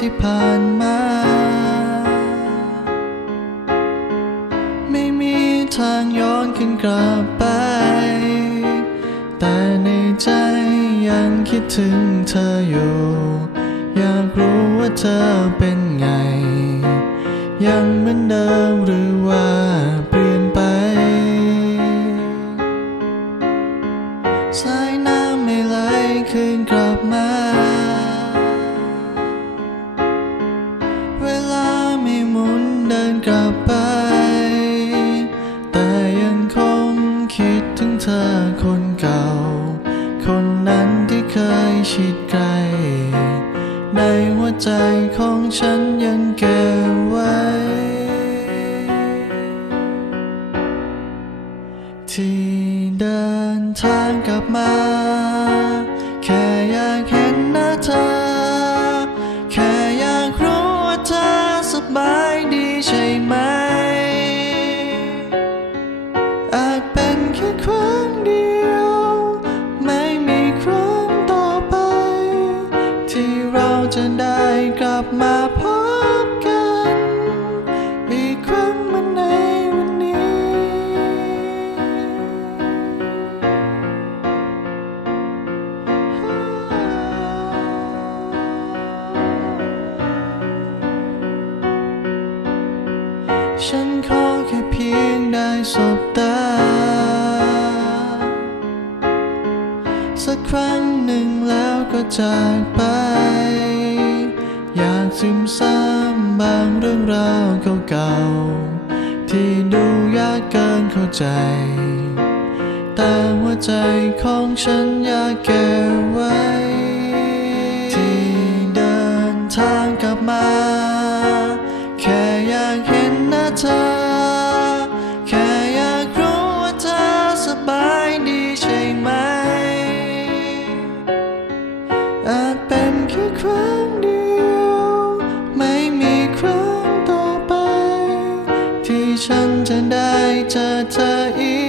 ที่ผ่านมา ไม่มีทางย้อนขึ้นกลับไป แต่ในใจยังคิดถึงเธออยู่ อยากรู้ว่าเธอเป็นไง ยังเหมือนเดิมหรือ ไป แต่ยังคงคิดถึงเธอคนเก่า คนนั้นที่เคยชิดไกล้ในหัวใจของฉันยังเก็บไว้ ที่เดินทางกลับมา ใช่ไหม อาจเป็นแค่ครั้งเดียว ไม่มีครั้งต่อไป ที่เราจะได้กลับมาพ ฉันขอแค่เพียงได้สบตา สักครั้งหนึ่งแล้วก็จากไป อยากซึมซ้ำบางเรื่องราวเก่าๆ ที่ดูยากเกินเข้าใจ แต่หัวใจของฉันอยากเก็บไว้ ที่เดินทางกลับมา เธอ แค่อยากรู้ว่าเธอสบายดีใช่ไหม อาจเป็นแค่ครั้งเดียว ไม่มีครั้งต่อไป ที่ฉันจะได้เจอเธออีก